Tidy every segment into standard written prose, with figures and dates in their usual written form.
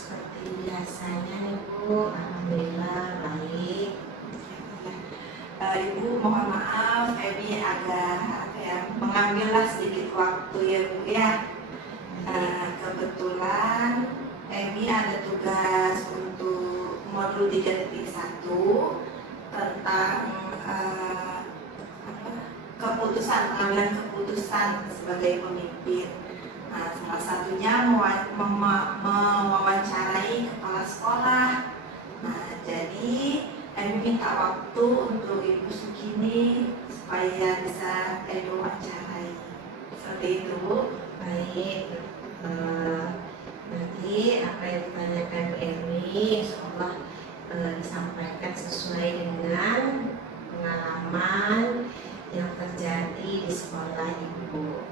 seperti biasanya nih Bu, alhamdulillah baik. Ibu mohon maaf, Emi agak mengambillah sedikit waktu ya Bu ya. Kebetulan Emi ada tugas untuk modul 3.1 tentang keputusan, pengambilan keputusan sebagai pemimpin. Nah, salah satunya mewawancarai kepala sekolah. Nah, jadi Emi minta waktu untuk Ibu Sukini supaya bisa Emi wawancarai. Seperti itu, Bu. Baik, nanti apa yang ditanyakan Bu Emi insyaallah disampaikan sesuai dengan pengalaman yang terjadi di sekolah Ibu.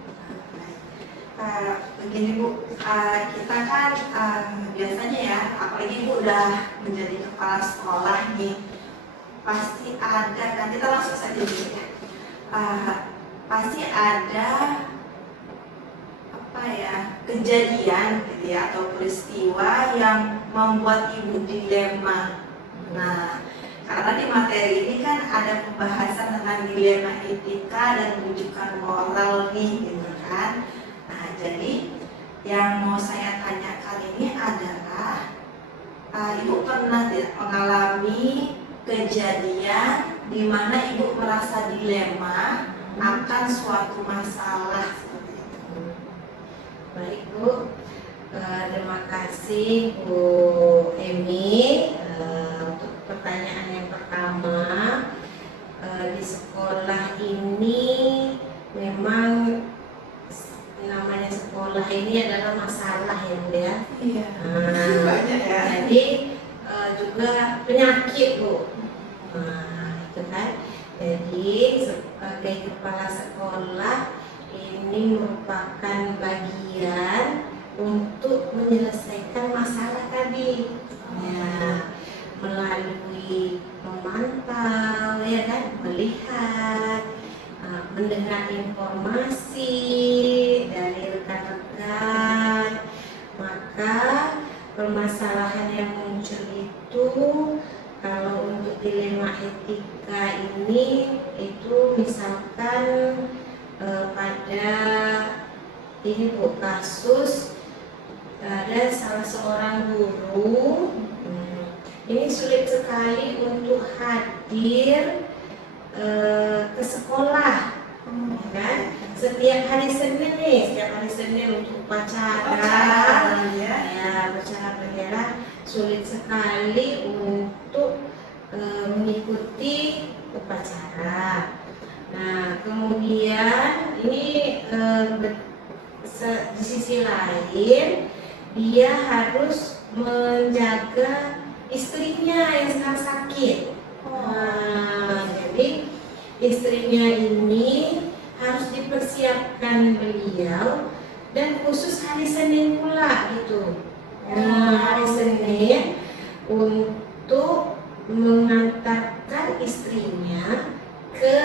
Begini Bu, kita kan biasanya ya, apalagi Ibu udah menjadi kepala sekolah nih, pasti ada kan, kita langsung saja dulu ya, pasti ada kejadian gitu ya, atau peristiwa yang membuat Ibu dilema. Nah, karena di materi ini kan ada pembahasan tentang dilema etika dan rujukan moral nih, gitu kan. Nah, jadi yang mau saya tanyakan ini adalah Ibu pernah tidak mengalami kejadian di mana Ibu merasa dilema akan suatu masalah seperti itu? Baik Bu, terima kasih Bu Emi untuk pertanyaan yang pertama. Di sekolah ini memang namanya sekolah ini adalah masalah ya Bu ya. Iya. Banyak ya. Jadi juga penyakit Bu. Itu kan. Jadi sebagai kepala sekolah ini merupakan bagian untuk menyelesaikan masalah tadi. Ya, melalui memantau, ya kan, melihat, mendengar informasi dari rekan-rekan, maka permasalahan yang muncul itu kalau untuk dilema etika ini itu misalkan pada ini Bu, kasus ada salah seorang guru ini sulit sekali untuk hadir ke sekolah, kan? Setiap hari Senin untuk upacara, upacara bendera, sulit sekali untuk mengikuti upacara. Nah, kemudian ini di sisi lain dia harus menjaga istrinya yang sedang sakit. Jadi istrinya ini harus dipersiapkan beliau dan khusus hari Senin pula gitu. Hari Senin untuk mengantarkan istrinya ke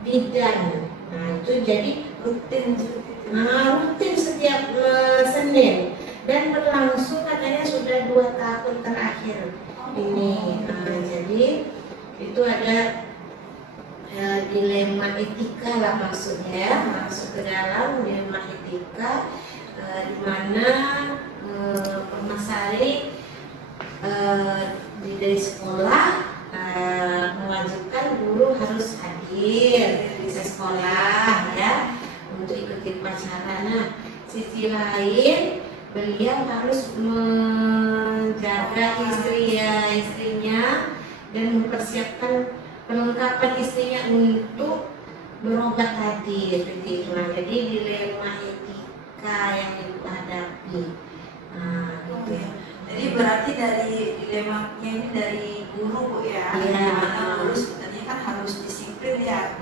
bidan. Nah, itu jadi rutin setiap Senin dan berlangsung katanya sudah 2 tahun terakhir ini. Jadi itu ada dilema etika lah maksudnya, masuk ke dalam dilema etika di mana permasalahan dari sekolah mewajibkan guru harus hadir di sekolah ya untuk ikuti upacara. Nah, sisi lain beliau harus menjaga istrinya dan mempersiapkan perlengkapan istrinya untuk berobat tadi seperti itu. Nah, jadi dilema etika yang dihadapi. Gitu ya. Jadi berarti dari dilemanya ini dari guru Bu ya. Dimana guru sebenarnya kan harus disiplin ya,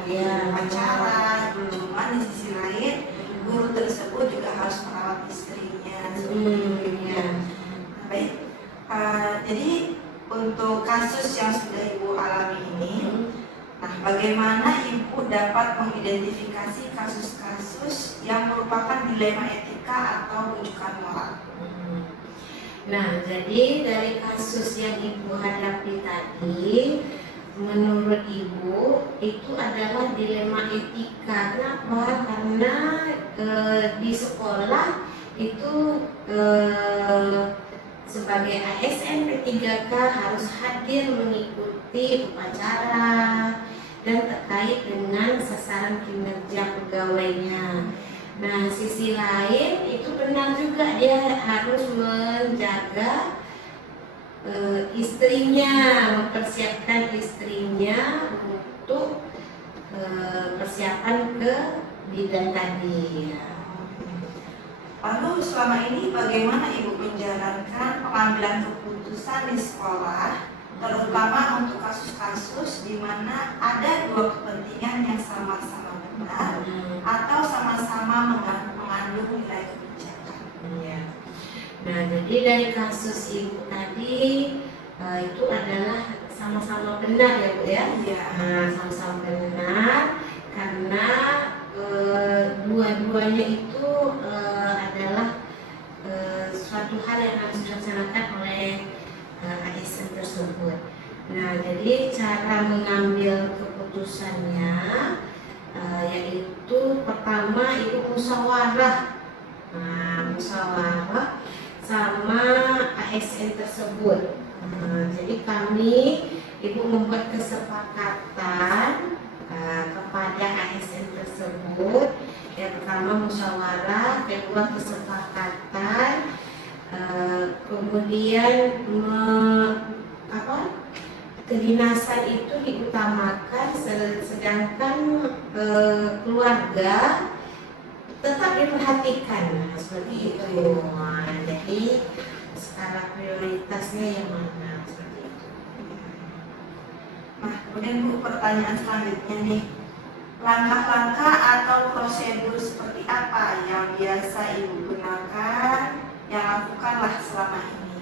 upacara. Cuman di sisi lain guru tersebut juga harus merawat istrinya. Baik. Jadi untuk kasus yang sudah Ibu alami ini, nah bagaimana Ibu dapat mengidentifikasi kasus-kasus yang merupakan dilema etika atau rujukan moral? Nah, jadi dari kasus yang Ibu hadapi tadi, menurut Ibu itu adalah dilema etika. Kenapa? Karena di sekolah itu sebagai ASN P3K harus hadir mengikuti upacara dan terkait dengan sasaran kinerja pegawainya. Nah, sisi lain itu benar juga, dia harus menjaga istrinya, mempersiapkan istrinya untuk persiapan ke bidan tadi. Ya. Lalu selama ini bagaimana Ibu menjalankan pengambilan keputusan di sekolah, terutama untuk kasus-kasus di mana ada dua kepentingan yang sama-sama benar atau sama-sama mengandung nilai kebijakan? Ya. Nah, jadi dari kasus Ibu tadi itu adalah sama-sama benar ya Bu ya? Iya. Nah, sama-sama benar karena dua-duanya itu adalah suatu hal yang harus dilaksanakan oleh ASN tersebut. Nah, jadi cara mengambil keputusannya yaitu pertama itu musyawarah. Nah, musyawarah sama ASN tersebut. Jadi kami Ibu membuat kesepakatan kepada ASN tersebut. Yang pertama musyawarah, kedua kesepakatan, kemudian kedinasan itu diutamakan, sedangkan keluarga tetap diperhatikan. Nah, seperti itu. Nah, jadi skala prioritasnya yang mana seperti itu. Nah, kemudian Bu, pertanyaan selanjutnya nih, langkah-langkah atau prosedur seperti apa yang biasa Ibu gunakan, yang lakukanlah selama ini?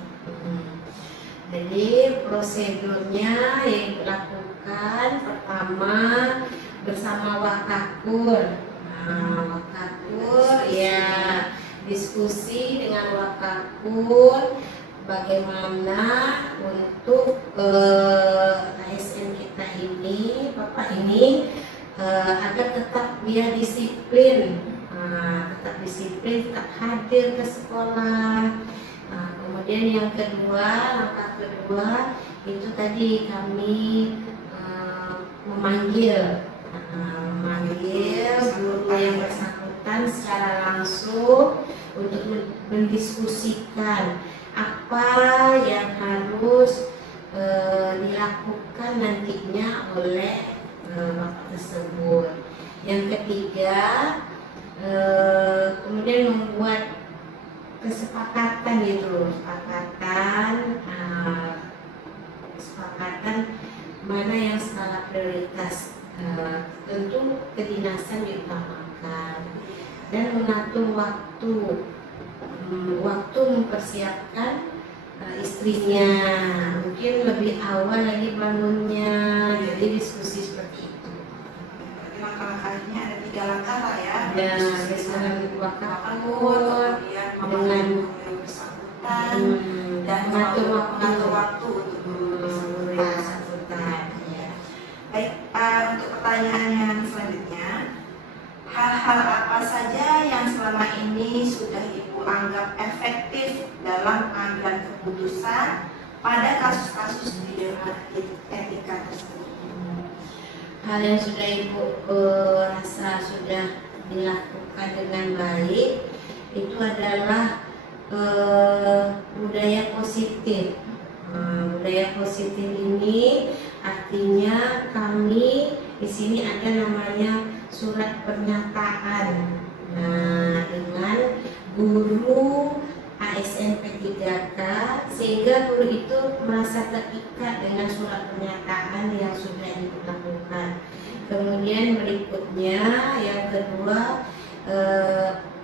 Jadi prosedurnya yang dilakukan pertama bersama Wakakur. Nah, Wakakur ya diskusi dengan Wakakur bagaimana untuk ASN kita ini, Bapak ini agar tetap dia disiplin, tetap hadir ke sekolah. Kemudian yang kedua, langkah kedua itu tadi kami memanggil guru yang bersangkutan secara langsung untuk mendiskusikan apa yang harus dilakukan nantinya oleh bapak tersebut. Yang ketiga, kemudian membuat kesepakatan kesepakatan mana yang skala prioritas. Tentu kedinasan diutamakan dan mengatur waktu mempersiapkan istrinya, mungkin lebih awal lagi bangunnya. Jadi diskusi seperti itu. Jadi langkah-langkahnya ada 3 langkah lah ya. Dan dengan Wakakur, dengan bersangkutan dan mengatur waktu untuk guru bersangkutan. Ya. Baik, untuk pertanyaan yang selanjutnya, hal-hal apa saja yang selama ini sudah Ibu anggap efektif dalam pengambilan keputusan pada kasus-kasus dilema etika tersebut? Hal yang sudah Ibu rasa sudah dilakukan dengan baik itu adalah budaya positif. Budaya positif ini artinya kami di sini ada namanya surat pernyataan. Nah, dengan guru ASN P3K sehingga guru itu merasa terikat dengan surat pernyataan yang sudah dilakukan. Kemudian berikutnya yang kedua,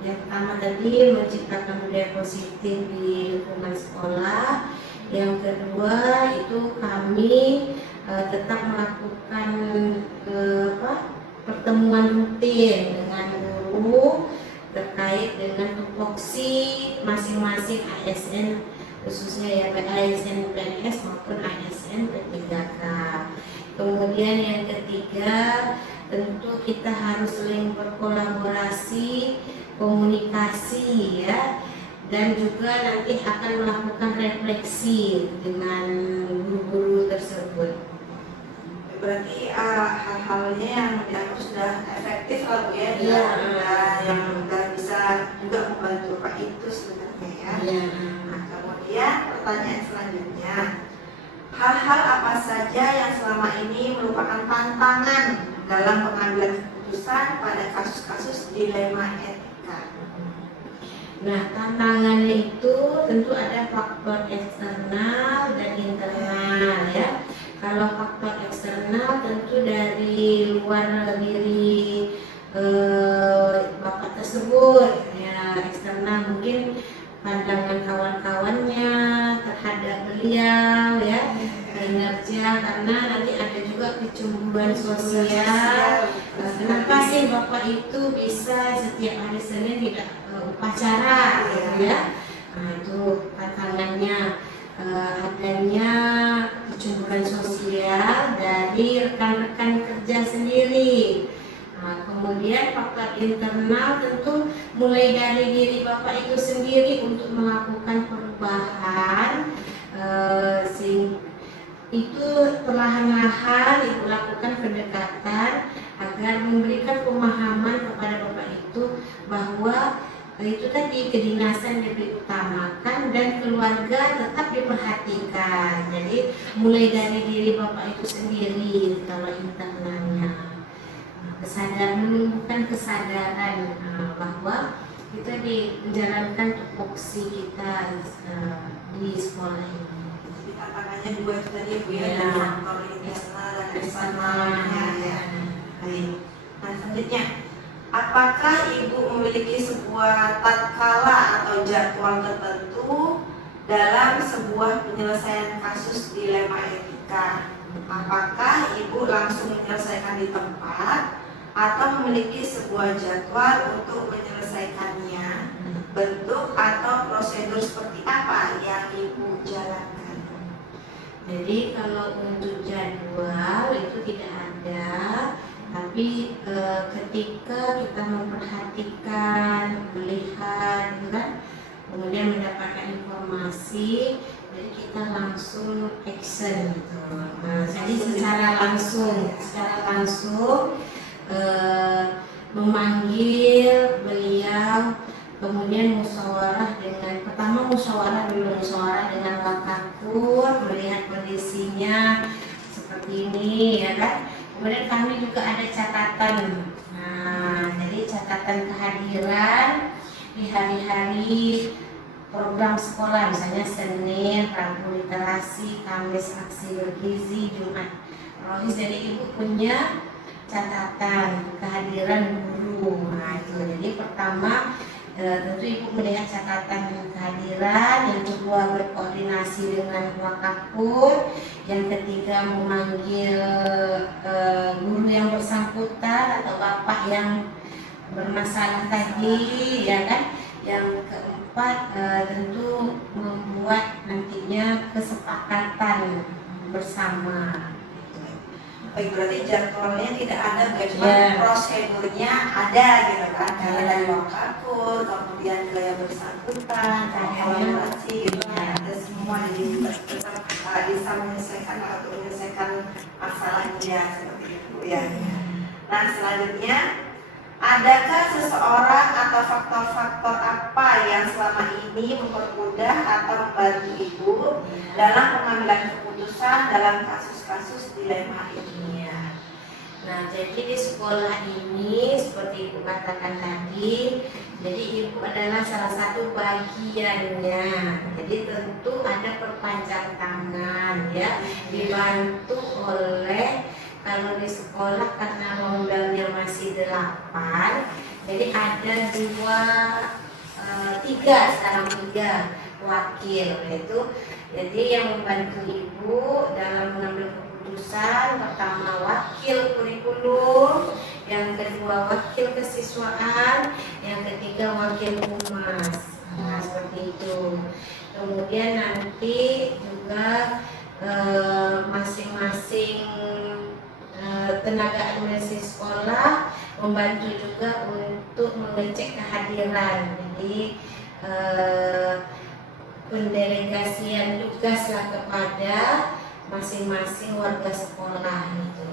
yang pertama tadi menciptakan budaya positif di lingkungan sekolah. Yang kedua itu kami tetap melakukan pertemuan rutin dengan guru terkait dengan tupoksi masing-masing ASN khususnya ya ASN PNS maupun ASN P3K. Kemudian yang ketiga, tentu kita harus saling berkolaborasi, komunikasi ya, dan juga nanti akan melakukan refleksi dengan guru-guru tersebut. Berarti hal-halnya yang dianggap sudah efektif lah Bu ya, Iya. yang bisa juga membantu Pak itu sebenarnya ya. Iya. Nah, kemudian pertanyaan selanjutnya, hal-hal apa saja yang selama ini merupakan tantangan dalam pengambilan keputusan pada kasus-kasus dilema etika? Nah, tantangannya itu tentu ada faktor eksternal dan internal ya. Kalau faktor eksternal tentu dari luar diri Bapak tersebut ya, eksternal mungkin pandangan kawan-kawannya terhadap beliau ya, kinerja, karena nanti ada juga kecemburuan sosial. Kenapa sih Bapak itu bisa setiap hari Senin tidak upacara ya? Nah, itu tantangannya. Adanya kecemburuan sosial dari rekan-rekan kerja sendiri. Nah, kemudian faktor internal tentu mulai dari diri Bapak itu sendiri untuk melakukan perubahan, itu perlahan-lahan itu lakukan pendekatan agar memberikan pemahaman kepada Bapak itu bahwa itu tadi kedinasan lebih utamakan dan keluarga tetap diperhatikan. Jadi mulai dari diri Bapak itu sendiri kalau internalnya. Kesadaran, menumbuhkan kesadaran bahwa kita menjalankan tupoksi kita di sekolah ini. Jadi tantangannya dua itu tadi Bu ya, Ya. faktor internal dan eksternalnya ya. Baik. Nah, selanjutnya, apakah Ibu memiliki sebuah tatkala atau jadwal tertentu dalam sebuah penyelesaian kasus dilema etika? Apakah Ibu langsung menyelesaikan di tempat atau memiliki sebuah jadwal untuk menyelesaikannya? Bentuk atau prosedur seperti apa yang Ibu jalankan? Jadi kalau untuk jadwal itu tidak ada, tapi ketika kita memperhatikan, melihat, gitu kan, kemudian mendapatkan informasi, jadi kita langsung action gitu. Jadi secara langsung memanggil beliau, kemudian musyawarah dengan Wakakur, melihat kondisinya seperti ini ya kan. Kemudian kami juga ada catatan. Nah, jadi catatan kehadiran di hari-hari program sekolah, misalnya Senin, Rabu literasi, Kamis aksi bergizi, Jumat rohis. Jadi Ibu punya catatan kehadiran guru. Nah, itu jadi pertama tentu Ibu melihat catatan kehadiran, yang kedua berkoordinasi dengan Wakakur, yang ketiga memanggil guru yang bersangkutan atau bapak yang bermasalah tadi ya kan. Yang keempat tentu membuat nantinya kesepakatan bersama. Baik, berarti jadwalnya tidak ada, cuma prosedurnya ada gitu kan, dari Wakakur, kemudian ke yang bersangkutan, kolaborasi gitu kan, ada semua tetap bisa menyelesaikan atau menyelesaikan masalahnya seperti itu ya. Nah, selanjutnya, adakah seseorang atau faktor-faktor apa yang selama ini mempermudah atau membantu Ibu dalam pengambilan keputusan dalam kasus-kasus dilema ini? Nah, jadi di sekolah ini seperti Ibu katakan tadi, jadi Ibu adalah salah satu bagiannya. Jadi tentu ada perpanjang tangan ya, dibantu oleh, kalau di sekolah karena modalnya masih 8, jadi ada 3 wakil, yaitu jadi yang membantu Ibu dalam mengambil keputusan, pertama wakil kurikulum, yang kedua wakil kesiswaan, yang ketiga wakil humas. Nah, seperti itu. Kemudian nanti juga masing-masing tenaga administrasi sekolah membantu juga untuk mengecek kehadiran. Jadi pendelegasian tugaslah kepada masing-masing warga sekolah itu,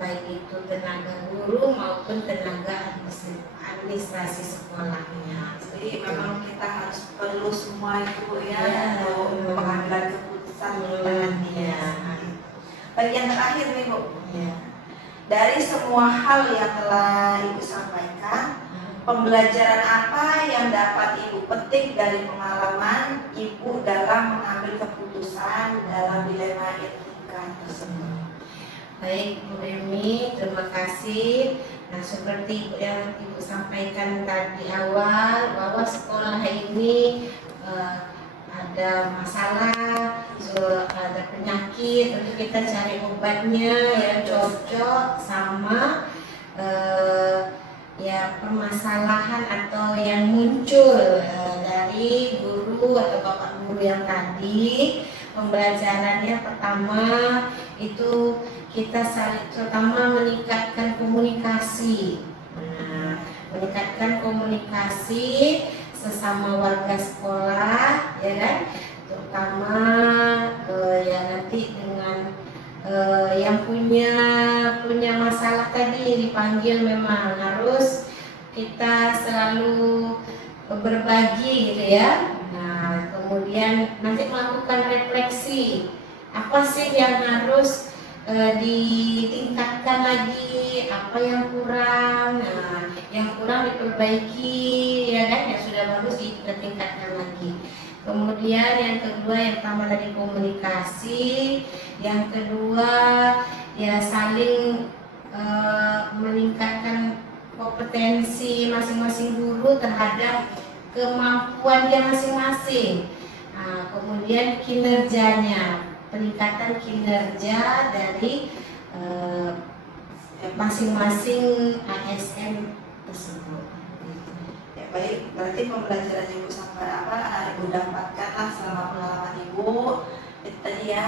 baik itu tenaga guru maupun tenaga administrasi sekolahnya. Jadi memang kita harus perlu semua itu ya, Ya, untuk pengambilan keputusan nanti ya. Bagian terakhir nih Bu, Ya. dari semua hal yang telah Ibu sampaikan, pembelajaran apa yang dapat Ibu petik dari pengalaman Ibu dalam mengambil keputusan dalam dilema etika tersebut? Baik Bu Emi, terima kasih. Nah, seperti yang Ibu sampaikan tadi awal, bahwa sekolah ini ada masalah, ada penyakit, tentu kita cari obatnya yang cocok sama ya permasalahan atau yang muncul dari guru atau bapak guru yang tadi. Pembelajarannya pertama itu kita terutama meningkatkan komunikasi. Nah, meningkatkan komunikasi sesama warga sekolah, ya kan? Terutama ya nanti dengan yang punya masalah tadi dipanggil, memang harus kita selalu berbagi gitu ya. Nah, kemudian nanti melakukan refleksi, apa sih yang harus ditingkatkan lagi, apa yang kurang. Nah, yang kurang diperbaiki, ya kan, yang sudah bagus ditingkatkan lagi. Kemudian yang kedua, yang pertama dari komunikasi, yang kedua ya saling meningkatkan kompetensi masing-masing guru terhadap kemampuan dia masing-masing. Nah, kemudian kinerjanya, peningkatan kinerja dari masing-masing ASN tersebut. Ya baik, berarti pembelajaran Ibu sampai Ibu dapatkan selama pengalaman Ibu itu tadi ya,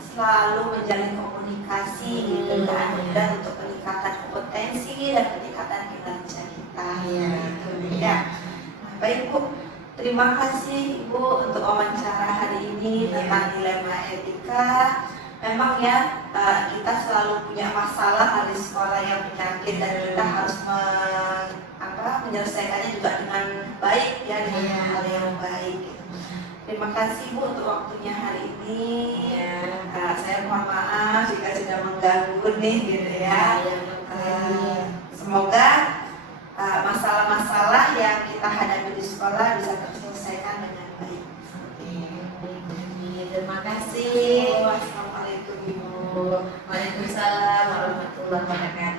selalu menjalin komunikasi gitu kan, dan untuk peningkatan kompetensi dan peningkatan kinerja kita. Iya. Ya. Nah, baik Bu, terima kasih Ibu untuk wawancara hari ini tentang dilema etika. Memang ya, kita selalu punya masalah di sekolah yang penyakit, dan kita harus menyelesaikannya juga dengan baik ya, dengan hal yang baik. Terima kasih Bu untuk waktunya hari ini. Saya mohon maaf jika sudah mengganggu nih gitu ya. Semoga masalah-masalah yang kita hadapi di sekolah bisa terselesaikan dengan baik. Terima kasih. Wassalamualaikum Ibu. Waalaikumsalam warahmatullahi wabarakatuh.